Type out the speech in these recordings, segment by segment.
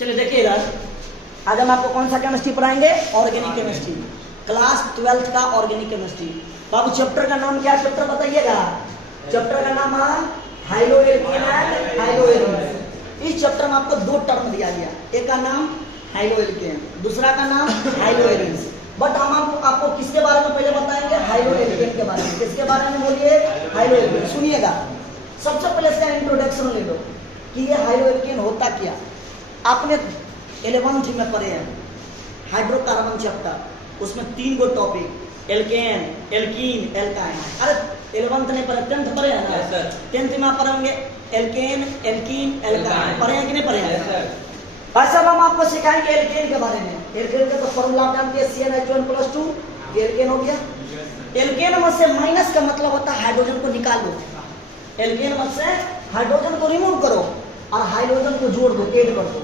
चलिए देखिए इधर, आज हम आपको कौन सा केमिस्ट्री पढ़ाएंगे? ऑर्गेनिक केमिस्ट्री, क्लास 12th का ऑर्गेनिक केमिस्ट्री। बाबू चैप्टर का नाम क्या है? चैप्टर बताइएगा। चैप्टर का नाम है हाइलोएल्केन एंड हाइलोएरिन। इस चैप्टर में आपको दो टर्म दिया गया, एक का नाम हाइलोएल्केन, दूसरा का नाम हाइलोएरिन। बट हम आपको किसके बारे में पहले बताएंगे? हाइलोएल्केन के बारे में। किसके बारे में बोलिए? हाइलोएल्केन। सुनिएगा, सबसे पहले इसका इंट्रोडक्शन ले लो कि ये हाइलोएल्केन होता क्या। आपने 11th में पढ़े हैं हाइड्रोकार्बन चैप्टर, उसमें 3 गो टॉपिक, एल्केन, एल्कीन, एल्काइन। अरे 11th नहीं पढ़े, 10th पढ़े हैं ना? 10th में पढ़ेंगे एल्केन, एल्कीन, एल्काइन। पढ़े हैं कि नहीं पढ़े हैं? भाई साहब हम आपको सिखाएंगे एल्केन के बारे में। एल्केन का तो फॉर्मूला आप जानते हैं, CnH2n+2, एल्केन हो गया। एल्केन में से माइनस का मतलब होता है हाइड्रोजन को निकाल दो। एल्केन में से हाइड्रोजन को रिमूव करो और हाइड्रोजन को जोड़ दो, ऐड कर दो।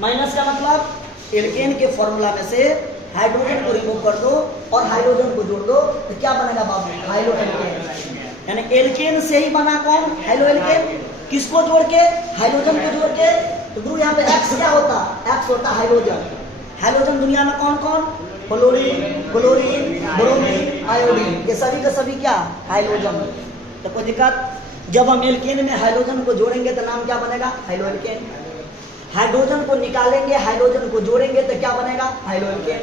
माइनस का मतलब एल्केन के फॉर्मूला में से हाइड्रोजन को रिमूव कर दो और हाइड्रोजन को जोड़ दो, तो क्या बनेगा बाबू? हाइलोएल्केन। यानी एल्केन से ही बना कौन? हाइलोएल्केन। किसको जोड़ के? हाइड्रोजन को जोड़ के। तो गुरु यहाँ पे एक्स क्या होता? एक्स होता हाइड्रोजन। हाइड्रोजन दुनिया में कौन कौन? फ्लोरीन, क्लोरीन, ब्रोमीन, आयोडीन, ये सभी का सभी क्या? हाइड्रोजन। तो कोई दिक्कत? जब हम एल्केन में हाइड्रोजन को जोड़ेंगे तो नाम क्या बनेगा? हाइलोएल्केन। हाइड्रोजन को निकालेंगे, हाइड्रोजन को जोड़ेंगे तो क्या बनेगा? हाइलोएल्केन।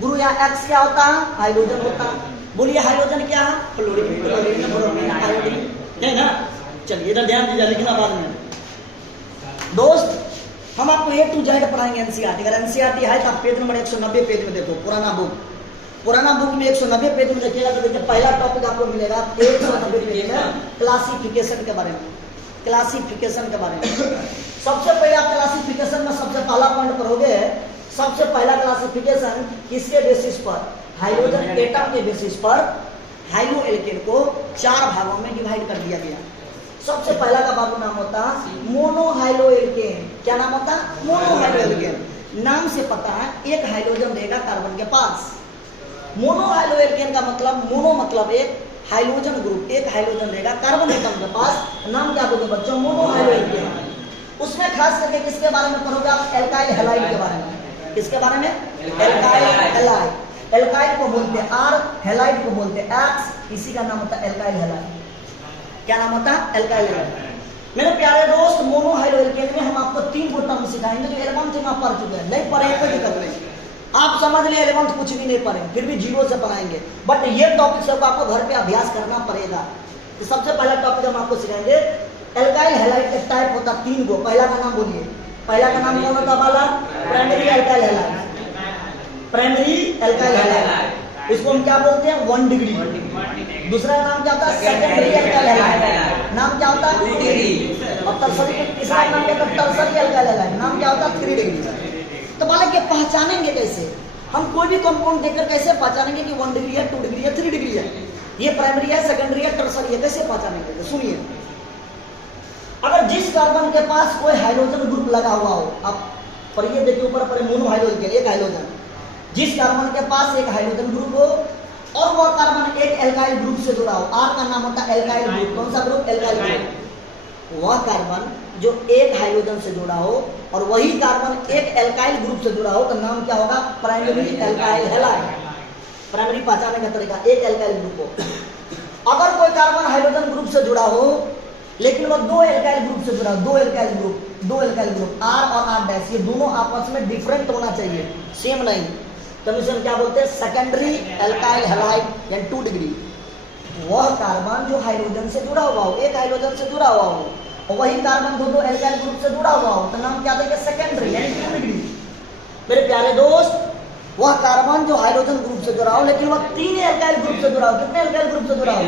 गुरु यहाँ एक्स क्या होता है? हाइड्रोजन होता है। बोलिए हाइड्रोजन क्या है? फ्लोरीन, क्लोरीन, ब्रोमीन, आयोडीन, है ना? चलिए इधर ध्यान दीजिए, लिखना बाद में। दोस्त हम आपको A to Z पढ़ाएंगे एनसीईआरटी। अगर एनसीईआरटी है तो आप पेज नंबर 190 पेज में देखो, पुराना बुक में 190 पेज में देखिएगा तो देखिए पहला टॉपिक आपको मिलेगा 190 पेज में क्लासिफिकेशन के बारे में। क्लासिफिकेशन के बारे में सबसे पहले आप क्लासिफिकेशन में सबसे पहला पॉइंट पढ़ोगे। सबसे पहला क्लासिफिकेशन किसके बेसिस पर? हाइड्रोजन एटम के बेसिस पर हाइलोएल्केन को 4 भागों में डिवाइड कर दिया गया। सबसे पहला का बाबू नाम होता मोनोहाइलोएल्केन। क्या नाम होता? मोनोहाइलोएल्केन। नाम से पता है एक हाइड्रोजन रहेगा कार्बन के पास। मोनोहाइलोएल्केन का मतलब, मोनो मतलब एक, हाइड्रोजन ग्रुप, एक हाइड्रोजन रहेगा कार्बन एटम के पास। नाम क्या बोलोगे बच्चों? मोनोहाइलोएल्केन। उसमें खास करके किसके बारे में पढ़ोगे आप? एल्काइल हैलाइड के बारे में। किसके बारे में? Alkyl halide. एल्काइल को बोलते हैं R, हैलाइड को बोलते हैं X। इसी का नाम होता है एल्काइल हैलाइड। क्या नाम होता है? Alkyl halide. मेरे प्यारे दोस्त, मोनोहाइलोएल्केन में हम आपको 3 गो टर्म सिखाएंगे जो 11th में आप पढ़ चुके हैं। नहीं पढ़े कोई दिक्कत नहीं, आप समझ लिए 11th कुछ भी नहीं पढ़े, फिर भी 0 से पढ़ाएंगे। बट ये टॉपिक सब आपको घर पे अभ्यास करना पड़ेगा। तो सबसे पहला टॉपिक हम आपको सिखाएंगे एल्काइल हैलाइड के टाइप होता 3 गो। पहला का नाम बोलिए। पहला का नाम कौन होता वाला? Primary alkyl halide. Primary alkyl halide, इसको हम क्या बोलते हैं? 1 डिग्री। दूसरा नाम क्या होता है? Secondary alkyl halide. नाम क्या होता है? 2 डिग्री। और टर्सरी, तीसरा नाम क्या होता है? Tertiary alkyl halide. नाम क्या होता है? 3 डिग्री। तो मालिक ये पहचानेंगे कैसे? हम कोई भी कंपाउंड देखकर कैसे पहचानेंगे कि 1 डिग्री है, 2 डिग्री है, 3 डिग्री है? ये प्राइमरी है, सेकेंडरी है, टर्सरी है, कैसे पहचानेंगे? तो सुनिए, अगर जिस कार्बन के पास कोई हाइड्रोजन ग्रुप लगा हुआ हो, आप पढ़िए, देखिए ऊपर पर मोनोहाइड्रोजन, एक हाइड्रोजन, जिस कार्बन के पास एक हाइड्रोजन ग्रुप हो और वह कार्बन एक एल्काइल ग्रुप से जुड़ा हो, R का नाम होता है एल्काइल ग्रुप। कौन सा ग्रुप? Alkyl group. वह कार्बन जो एक हाइड्रोजन से जुड़ा हो और वही कार्बन एक एल्काइल ग्रुप से जुड़ा हो, तो नाम क्या होगा? Primary alkyl halide. प्राइमरी पहचानने का तरीका, एक एल्काइल ग्रुप हो। अगर कोई कार्बन हाइड्रोजन ग्रुप से जुड़ा हो लेकिन वह 2 एल्काइल ग्रुप से जुड़ा हो, 2 एल्काइल ग्रुप R और R', ये दोनों आपस में डिफरेंट होना चाहिए, सेम नहीं, तो इसे हम क्या बोलते हैं? सेकेंडरी एल्काइल हैलाइड यानी 2 डिग्री। वह कार्बन जो हाइड्रोजन से जुड़ा हुआ हो, एक हाइड्रोजन से जुड़ा हुआ हो, और वही कार्बन 2 एल्काइल ग्रुप से जुड़ा हुआ हो, तो नाम क्या देंगे? सेकेंडरी यानी 2 डिग्री। मेरे प्यारे दोस्त, वह कार्बन जो हाइड्रोजन ग्रुप से जुड़ा हो लेकिन वह 3 एल्काइल ग्रुप से जुड़ा हो। कितने एल्काइल ग्रुप से जुड़ा हो?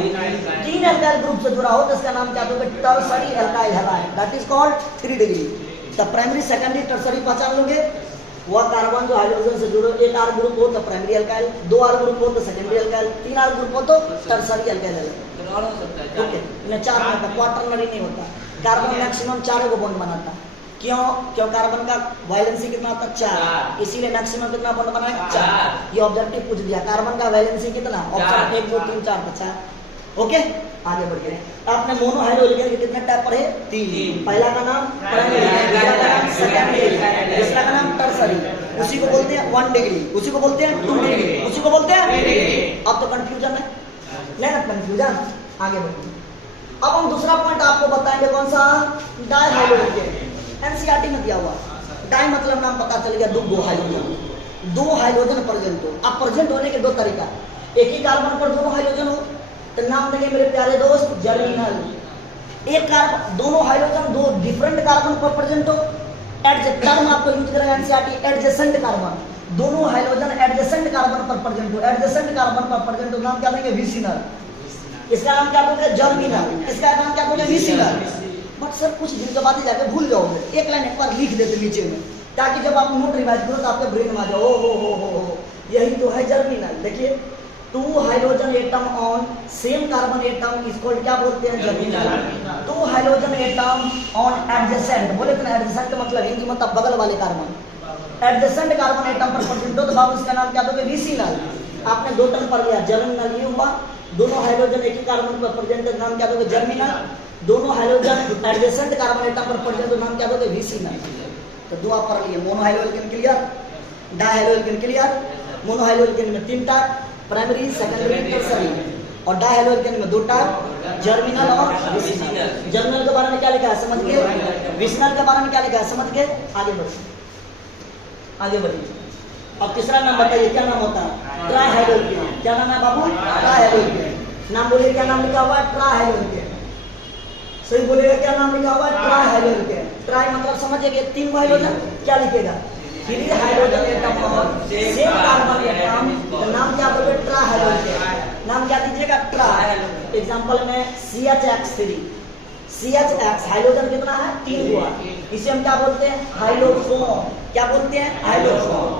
3 एल्काइल ग्रुप से जुड़ा हो, तो इसका नाम क्या दोगे? Tertiary alkyl halide, that is called 3 degree. तो प्राइमरी, सेकेंडरी, टर्सरी पहचान लोगे। वह कार्बन जो हाइड्रोजन से जुड़े, एक R ग्रुप हो तो प्राइमरी एल्काइल, 2 R ग्रुप हो तो सेकेंडरी एल्काइल, 3 R ग्रुप हो तो टर्सरी एल्काइल हैलाइड। ओके, इन्हें 4 होता, क्वाटरनरी नहीं होता। कार्बन मैक्सिमम 4 को बॉन्ड बनाता। क्यों? कार्बन का वैलेंसी कितना होता है? 4, इसीलिए मैक्सिमम कितना बॉन्ड बनाएगा? 4। ये ऑब्जेक्टिव पूछ दिया, कार्बन का वैलेंसी कितना? ऑप्शन 1 2 3 4 5। ओके, आगे बढ़िए। आपने मोनोहाइड्रोजन के कितने टाइप पढ़े? 3। पहला का नाम प्राइमरी, दूसरा का नाम सेकेंडरी, डिग्री, उसी को बोलते हैं 1 डिग्री, उसी को बोलते हैं 2 डिग्री, उसी को बोलते हैं। अब तो कंफ्यूजन है, नहीं ना कंफ्यूजन, आगे बढ़िए। अब हम दूसरा पॉइंट आपको बताएंगे, कौन सा? Di hydrogen. एनसीईआरटी में दिया हुआ डाई मतलब नाम पता चल गया, दो हाइड्रोजन, 2 हाइड्रोजन प्रेजेंट हो। अब प्रेजेंट होने के 2 तरीका, एक ही कार्बन पर 2 हाइड्रोजन हो तो नाम देंगे मेरे प्यारे दोस्त जर्मिनल। एक कार्बन, दोनों हाइड्रोजन 2 डिफरेंट कार्बन पर प्रेजेंट हो, टर्म आपको यूज करेगा एनसीईआरटी, एडजेसेंट कार्बन, दोनों हाइड्रोजन एडजेसेंट कार्बन पर प्रेजेंट हो, एडजेसेंट कार्बन पर प्रेजेंट हो, नाम क्या देंगे? विसिनल। इसका नाम क्या दोगे? जर्मिनल। इसका नाम क्या दोगे? विसिनल। बट सर कुछ दिन के बाद ही जाके भूल जाओगे, एक लाइन एक बार लिख देते नीचे में, ताकि जब आप नोट रिवाइज करो तो आपके ब्रेन में आ जाओ, ओ हो यही तो है जर्मिनल। देखिए 2 hydrogen atom on same carbon atom is called, क्या बोलते हैं? Germinal. 2 hydrogen atom on adjacent, बोले तो एडजेसेंट मतलब हिंदी मतलब बगल वाले कार्बन, एडजेसेंट कार्बन एटम पर प्रेजेंट हो तो बाबू इसका नाम क्या दोगे? विसिनल। आपने 2 टर्म पढ़ लिया, जर्मिनल ये हुआ, दोनों हाइड्रोजन एक ही कार्बन पर प्रेजेंट है, नाम क्या दोगे? जर्मिनल। दोनों हाइड्रोजन एडजेसेंट कार्बन एटम पर प्रेजेंट है, नाम क्या दोगे? विसिनल। तो 2 आप पढ़ लिए, मोनोहाइड्रोजन क्लियर, डाइहाइड्रोजन क्लियर। मोनोहाइड्रोजन में 3 टाइप, प्राइमरी, सेकेंडरी, टर्सरी, और डाइहाइड्रोजन में 2 टाइप, जर्मिनल और विसिनल। जर्मिनल के बारे में क्या लिखा है समझ गए, विसिनल के बारे में क्या लिखा है समझ गए। आगे बढ़िए। अब तीसरा नाम बताइए, क्या नाम होता है? ट्राइहाइड्रोजन। क्या नाम है बाबू? ट्राइहाइड्रोजन। नाम बोलिए, क्या नाम लिखा हुआ है? ट्राइहाइड्रोजन। सही बोलेगा, क्या नाम लिखा हुआ है? ट्राइहाइड्रोजन। ट्राई मतलब समझिए 3 हाइड्रोजन, क्या लिखेगा? 3 हाइड्रोजन एटम और सेम कार्बन एटम, तो नाम क्या दोगे? ट्राइहाइड्रोजन। नाम क्या दीजिएगा? ट्राई। एग्जांपल में CH3, CH हाइड्रोजन कितना है? 3 हुआ, इसे हम क्या बोलते हैं? हाइड्रोफोम। क्या बोलते हैं? हाइड्रोफोम।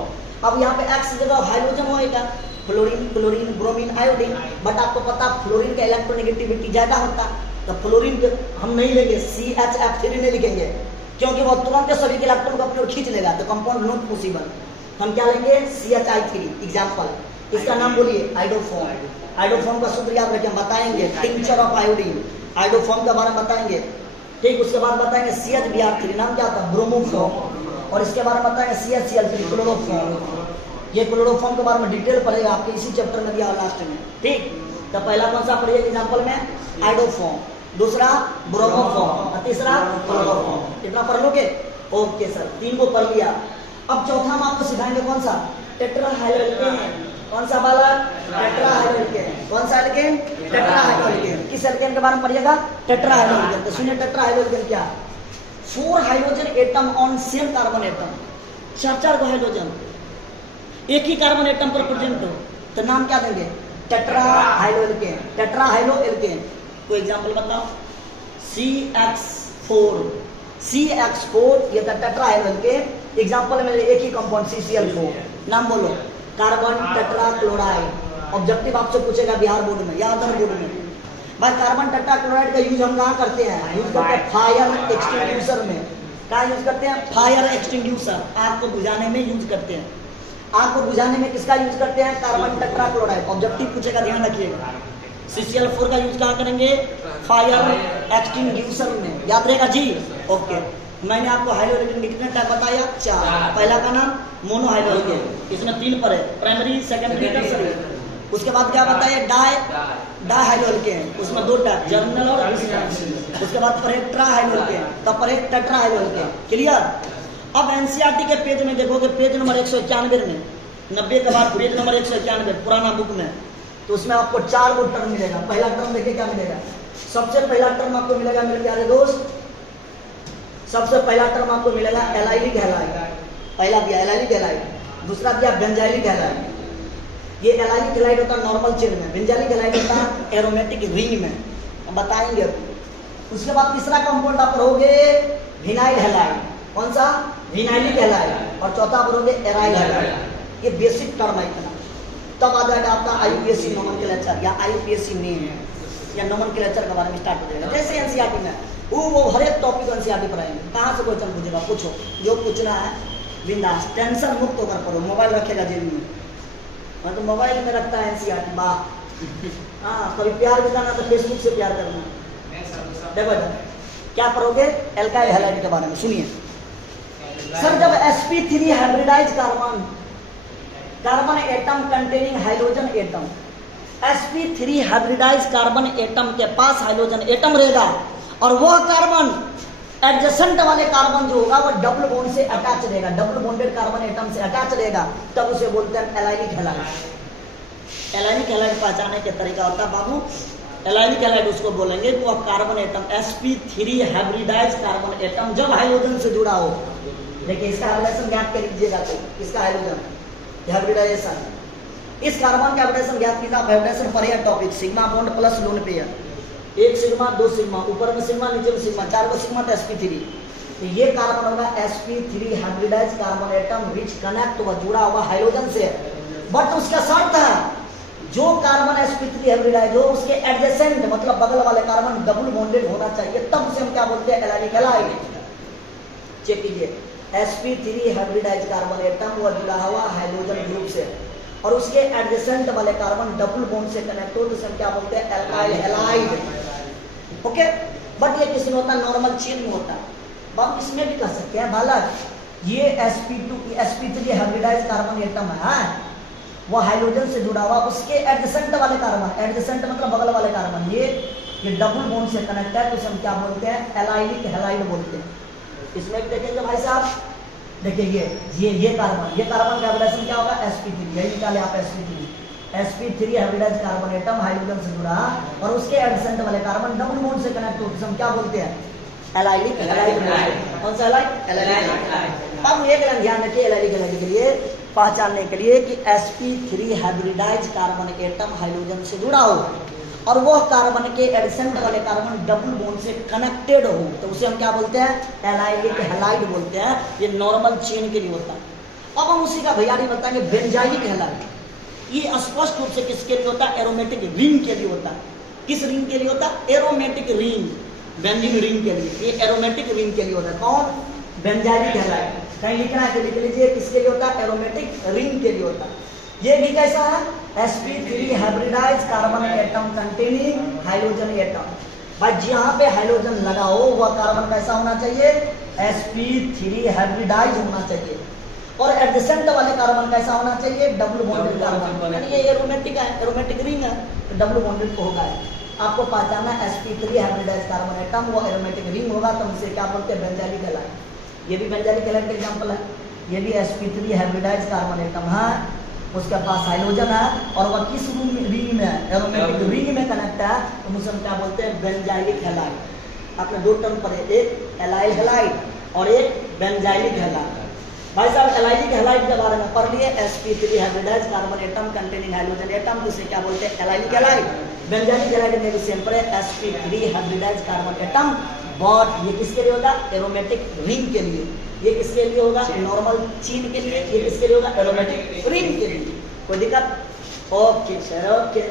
अब यहाँ पे X जगह हाइड्रोजन होएगा, fluorine, chlorine, bromine, iodine, but आपको पता फ्लोरीन का इलेक्ट्रोनेगेटिविटी ज्यादा होता, तो फ्लोरीन पे हम नहीं लेंगे, CH3 नहीं लिखेंगे, क्योंकि वो तुरंत सभी के इलेक्ट्रॉन को अपनी ओर खींच लेगा, तो कंपाउंड नॉट पॉसिबल। हम क्या लेंगे? CHI3। एग्जांपल, इसका नाम बोलिए आइडोफॉर्म। आइडोफॉर्म का सूत्र याद रखें, बताएंगे टिंचर ऑफ आयोडीन, आइडोफॉर्म के बारे में बताएंगे, ठीक। उसके बाद बताएंगे CHBr3, नाम क्या था? ब्रोमोफॉर्म। और इसके बारे में बताएंगे CHCl3, क्लोरोफॉर्म। ये क्लोरोफॉर्म के बारे में डिटेल पढ़ेगा आपके इसी चैप्टर में दिया लास्ट में, ठीक। तो पहला कौन सा पढ़िए एग्जांपल में? आइडोफॉर्म, दूसरा ब्रोमोफॉर्म, और तीसरा क्लोरोफॉर्म। कितना पढ़ लोगे? ओके सर, 3 को पढ़ लिया। अब चौथा हम आपको सिखाएंगे कौन सा? टेट्राहाइड्रोजन। कौन सा वाला? टेट्राहाइड्रोजन। कौन सा एल्केन? टेट्राहाइड्रोजन। किस एल्केन के बारे में पढ़िएगा? टेट्राहाइड्रोजन। तो सुनिए टेट्राहाइड्रोजन क्या? 4 hydrogen atom on same carbon atom, 4 को हाइड्रोजन एक ही कार्बन एटम पर प्रेजेंट हो, तो नाम क्या देंगे? टेट्राहाइड्रोएल्केन। टेट्राहाइड्रोएल्केन। कोई एग्जांपल बताओ? CH4, CH4 ये था टेट्राहाइड्रोएल्केन। एग्जांपल में एक ही कंपाउंड CCl4, नाम बोलो? Carbon tetrachloride. ऑब्जेक्टिव आपसे पूछेगा बिहार बोर्ड में या अदर बोर्ड में। भाई कार्बन टेट्राक्लोराइड का यूज हम कहाँ करते हैं? यूज करते हैं फायर एक्सटिंग्यूशर में। कहाँ यूज करते हैं? फायर एक्सटिंग्यूशर, आग को बुझाने में यूज करते हैं। आग को बुझाने में किसका यूज करते हैं? Carbon tetrachloride. ऑब्जेक्टिव पूछेगा, ध्यान रखिएगा। CCl4 का यूज कहाँ करेंगे? फायर एक्सटिंग्यूशर में, याद रहेगा जी। ओके, मैंने आपको हाइड्रोजन के कितने टाइप बताया? 4। पहला का नाम मोनोहाइड्रोजन, इसमें 3 पर है, प्राइमरी, सेकेंडरी, टर्सरी। उसके बाद क्या बताया? डाइहाइड्रोएल्केन, उसमें 2 टाइप, जर्मिनल और विसिनल। उसके बाद पर है ट्राइहाइड्रोएल्केन, तब पर है टेट्राहाइड्रोएल्केन। क्लियर? अब एनसीईआरटी के पेज में देखोगे, पेज नंबर 191 में, 90 के बाद पेज नंबर 191 पुराना बुक में, तो उसमें आपको 4 गो टर्म मिलेगा। पहला टर्म देखिए क्या मिलेगा? सबसे पहला टर्म आपको मिलेगा मेरे प्यारे दोस्त, सबसे पहला टर्म आपको मिलेगा एलाइलिक हैलाइड। पहला दिया एलाइलिक हैलाइड, दूसरा दिया बेंजाइलिक हैलाइड। ये एलाइलिक हैलाइड होता है नॉर्मल चेन में, बेंजाइलिक हैलाइड होता है एरोमेटिक रिंग में, हम बताएंगे अभी। उसके बाद तीसरा कंपाउंड आप पढ़ोगे विनाइल हैलाइड। कौन सा? Vinylic halide. और चौथा पढ़ोगे एराइल हैलाइड। ये बेसिक टर्म है इतना। तब आ जाएगा आपका IUPAC नोमेनक्लेचर या IUPAC नेम या नोमेनक्लेचर के बारे में स्टार्ट हो जाएगा। जैसे एनसीईआरटी में वो हर एक टॉपिक एनसीईआरटी पढ़ाएंगे। कहाँ से क्वेश्चन पूछेगा? पूछो, जो पूछना है बिंदास, टेंशन मुक्त होकर पढ़ो। मोबाइल रखेगा जेब में, मैं तो मोबाइल में रखता है एनसीईआरटी। वाह, हाँ, कभी प्यार दिखाना तो फेसबुक से प्यार करना। देखो क्या पढ़ोगे? एल्काइल हैलाइड के बारे में सुनिए। सर जब sp3 hybridise carbon, carbon atom containing hydrogen atom. sp3 hybridise carbon atom के पास हाइड्रोजन एटम रहेगा और वह कार्बन एडजेसेंट वाले कार्बन जो होगा वो डबल बॉन्ड से अटैच रहेगा, डबल बॉन्डेड कार्बन एटम से अटैच रहेगा, तब उसे बोलते हैं एलाइलिक हैलाइड। एलाइलिक हैलाइड पहचाने के तरीका होता है बाबू, एलाइलिक हैलाइड उसको बोलेंगे कि वह carbon atom sp3 hybridise carbon atom जब हाइड्रोजन से जुड़ा हो। देखिए इसका हाइब्रिडाइजेशन ज्ञात कर लीजिएगा, तो इसका हाइड्रोजन हाइब्रिडाइजेशन, इस कार्बन का हाइब्रिडाइजेशन ज्ञात कीजिए आप। हाइब्रिडाइजेशन पर यह topic sigma bond plus lone pair, एक सिग्मा दो सिग्मा, ऊपर में सिग्मा नीचे में सिग्मा, चार को सिग्मा तो sp3। तो ये कार्बन होगा sp3 hybridise carbon atom which connect हुआ जुड़ा हुआ हाइड्रोजन से। बट उसका शर्त है जो कार्बन sp3 हाइब्रिडाइज हो उसके एडजेसेंट मतलब बगल वाले कार्बन डबल बॉन्डेड होना चाहिए, तब उसे हम क्या बोलते हैं एलाइलिक हैलाइड। चेक कीजिए sp3 हाइब्रिडाइज कार्बन एटम वो जुड़ा हुआ हाइड्रोजन ग्रुप से और उसके एडजेसेंट वाले कार्बन डबल बॉन्ड से कनेक्ट हो तो उसे हम क्या बोलते हैं एल्काइल हैलाइड। ओके, बट ये किसमें होता है? नॉर्मल चेन में होता है। अब इसमें भी कह सकते हैं बालक ये sp3 हाइब्रिडाइज कार्बन एटम है, वो हाइड्रोजन से जुड़ा हुआ उसके एडजेसेंट वाले कार्बन, एडजेसेंट मतलब बगल वाले कार्बन, ये डबल बॉन्ड से कनेक्ट है तो उसे हम क्या बोलते हैं एलाइलिक हैलाइड बोलते हैं। इसमें भी देखेंगे भाई साहब, देखिए ये कार्बन का हाइब्रिडाइजेशन क्या होगा sp3, यही निकाले आप sp3 hybridise carbon atom hydrogen से जुड़ा और उसके एडजेसेंट वाले कार्बन डबल बॉन्ड से कनेक्ट हो तो हम क्या बोलते हैं एलाइलिक हैलाइड। कौन सा हैलाइड? Allylic halide. अब एक लाइन ध्यान रखिए एलाइलिक हैलाइड के लिए पहचानने के लिए कि sp3 hybridise carbon atom hydrogen से जुड़ा हो और वह कार्बन के एडजेसेंट वाले कार्बन डबल बॉन्ड से कनेक्टेड हो तो उसे हम क्या बोलते हैं एलाइलिक हैलाइड बोलते हैं। ये नॉर्मल चेन के लिए होता है। अब हम उसी का भैयारी बताएंगे बेंजाइलिक हैलाइड। ये स्पष्ट रूप से किसके लिए होता है? एरोमेटिक रिंग के लिए होता है। किस रिंग के लिए होता है? एरोमेटिक रिंग, बेंजीन रिंग के लिए। ये एरोमेटिक रिंग के लिए होता है। कौन? Benzylic halide. कहीं लिखना है तो लिख लीजिए किसके लिए होता है? एरोमेटिक रिंग के लिए होता है। ये भी कैसा है? sp3 hybridise carbon atom containing hydrogen atom. भाई जहां पे हाइड्रोजन लगा हो वह कार्बन कैसा होना चाहिए? sp3 हाइब्रिडाइज होना चाहिए और एडजेसेंट वाले कार्बन कैसा होना चाहिए? Double bonded carbon. यानी ये एरोमेटिक है, एरोमेटिक रिंग है तो डबल बॉन्डेड होगा। आपको पहचानना sp3 हाइब्रिडाइज कार्बन एटम वो एरोमेटिक रिंग होगा तो उसे क्या बोलते हैं? Benzylic halide. ये भी बेंजाइलिक हैलाइड का एग्जांपल है। ये भी sp3 हाइब्रिडाइज कार्बन एटम है, उसके पास हाइड्रोजन है और वह किस रिंग में है? एरोमेटिक रिंग में कनेक्ट है तो उसे हम क्या बोलते हैं? Benzylic halide. आपने दो टर्म पढ़े, एक एलाइल हैलाइड और एक बेंजाइलिक हैलाइड। भाई साहब एलाइलिक हैलाइड के बारे में पढ़ लिए sp3 hybridise carbon atom containing hydrogen atom तो उसे क्या बोलते हैं? Allylic halide. बेंजाइलिक हैलाइड में भी सेम पढ़े sp3 hybridise carbon atom, but ये किसके लिए होगा? एरोमेटिक रिंग के लिए। ये किसके लिए होगा? नॉर्मल चेन के लिए। ये किसके लिए होगा? एरोमेटिक रिंग के लिए। कोई दिक्कत? Okay sir, okay.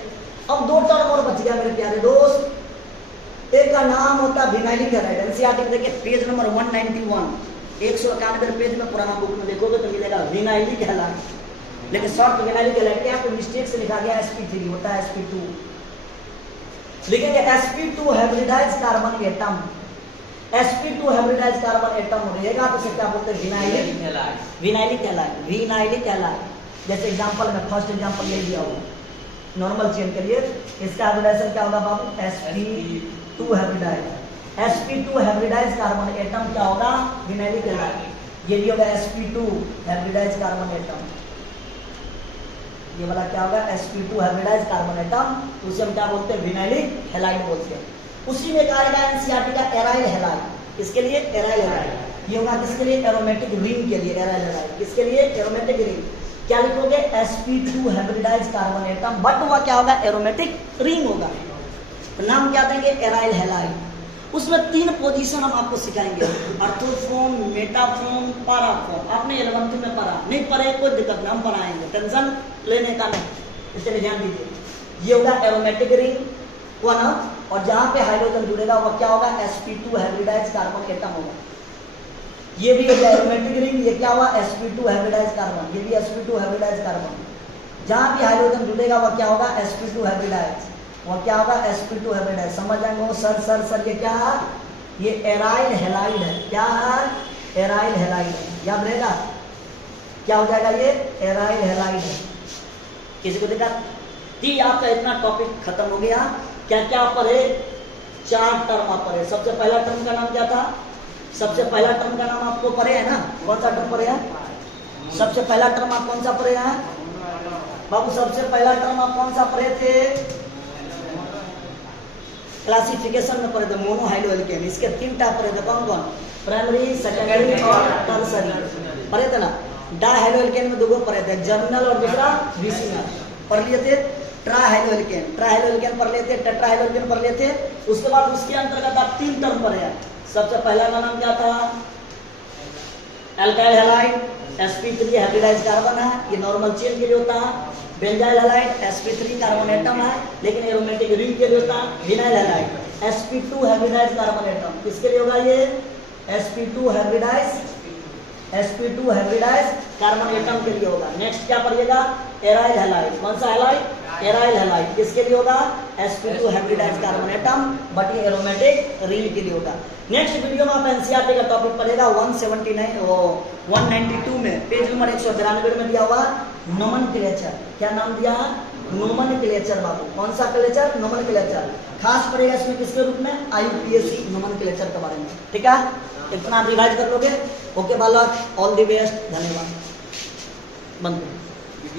अब दो टर्म और बच गया मेरे प्यारे दोस्त। एक का नाम होता है विनाइलिक हैलाइड। एनसीईआरटी में देखिए पेज नंबर 191, 191 पेज में पुराना बुक में देखोगे तो मिलेगा विनाइलिक हैलाइड। लेकिन शॉर्ट विनाइलिक हैलाइड क्या आपको मिस्टेक से लिखा गया sp3 होता है sp2। लिखेंगे sp2 hybridise carbon atom, sp2 hybridise carbon atom रहेगा तो उसे क्या बोलते हैं? Vinylic halide. Vinylic halide, vinylic halide. जैसे एग्जांपल में फर्स्ट एग्जांपल ले लिया हुआ नॉर्मल चेन के लिए, इसका हाइब्रिडाइजेशन क्या होगा बाबू? sp2 hybridise. sp2 hybridise carbon atom क्या होगा? Vinylic halide. ये भी होगा sp2 हाइब्रिडाइज कार्बन एटम। ये वाला क्या होगा? sp2 हाइब्रिडाइज कार्बन एटम तो उसे हम क्या बोलते हैं? विनाइलिक हैलाइड बोलते हैं। उसी में कहा गया एनसीईआरटी का एराइल हैलाइड। किसके लिए? Aryl halide. ये होगा किसके लिए? एरोमेटिक रिंग के लिए एराइल हैलाइड। किसके लिए? Aromatic ring. क्या लिखोगे? sp2 hybridise carbon atom, but वह क्या होगा? एरोमेटिक रिंग होगा। तो नाम क्या देंगे? Aryl halide. उसमें 3 पोजीशन हम आपको सिखाएंगे, अर्थोफॉर्म, मेटाफॉर्म, पैराफॉर्म। आपने 11th में पढ़ा, नहीं पढ़े कोई दिक्कत नहीं, हम पढ़ाएंगे, टेंशन लेने का नहीं, इसलिए ध्यान दीजिए। ये होगा एरोमेटिक रिंग हुआ ना, और जहां पे हाइड्रोजन जुड़ेगा वह क्या होगा? sp2 हाइब्रिडाइज कार्बन एटम होगा। ये भी होगा एरोमेटिक रिंग। ये क्या हुआ? sp2 hybridise carbon. ये भी sp2 हाइब्रिडाइज कार्बन। जहां भी हाइड्रोजन जुड़ेगा वह क्या होगा? sp2 hybridise. वह क्या होगा? sp2 hybridise. समझ जाएंगे वो सर ये क्या है? ये एराइल हैलाइड है। क्या है? एराइल हैलाइड है। याद रहेगा क्या हो जाएगा ये? एराइल हैलाइड है। किसी को दिक्कत? ती आपका इतना टॉपिक खत्म हो गया। क्या क्या पढ़े? 4 टर्म आप पढ़े। सबसे पहला टर्म का नाम क्या था? सबसे पहला टर्म का नाम आपको पढ़े है ना? कौन सा टर्म पढ़े हैं? सबसे पहला टर्म आप कौन सा पढ़े हैं बाबू? सबसे पहला टर्म आप कौन सा पढ़े थे? क्लासिफिकेशन में पढ़े थे, मोनो हाइड्रो एल्केन। इसके 3 टाइप पढ़े थे, कौन कौन? प्राइमरी, सेकेंडरी और टर्सरी पढ़े थे ना। डाइहाइड्रो एल्केन में 2 पढ़े थे, जर्मिनल और दूसरा विसिनल पढ़ लिए थे। ट्राइहाइड्रो एल्केन पढ़ लेते, टेट्राहाइड्रो एल्केन पढ़ लेते। उसके बाद उसके अंतर्गत आप 3 टर्म पढ़े हैं। सबसे पहला का नाम क्या था? Alkyl halide, sp3 hybridise carbon है, ये नॉर्मल चेन के लिए होता है। Benzyl halide sp3 carbon atom है, लेकिन एरोमेटिक रिंग के लिए होता है। Vinyl halide sp2 hybridise carbon atom, किसके लिए होगा ये? sp2 हाइब्रिडाइज कार्बन एटम के लिए होगा। नेक्स्ट क्या पढ़िएगा? Aryl halide. कौन सा हैलाइड? Aryl halide. किसके लिए होगा? sp2 hybridise carbon atom, but ये एरोमेटिक रिंग के लिए होगा। नेक्स्ट वीडियो में आप एनसीईआरटी का टॉपिक पढ़ेगा 192 में पेज नंबर 193 में दिया हुआ नोमेनक्लेचर। क्या नाम दिया? नोमेनक्लेचर बाबू। कौन सा क्लेचर? नोमेनक्लेचर। खास पढ़ेगा इसमें किसके रूप में? IUPAC नोमेनक्लेचर के बारे में। ठीक है, इतना आप रिवाइज कर लोगे। ओके बालक, ऑल द बेस्ट, धन्यवाद। बंद करो।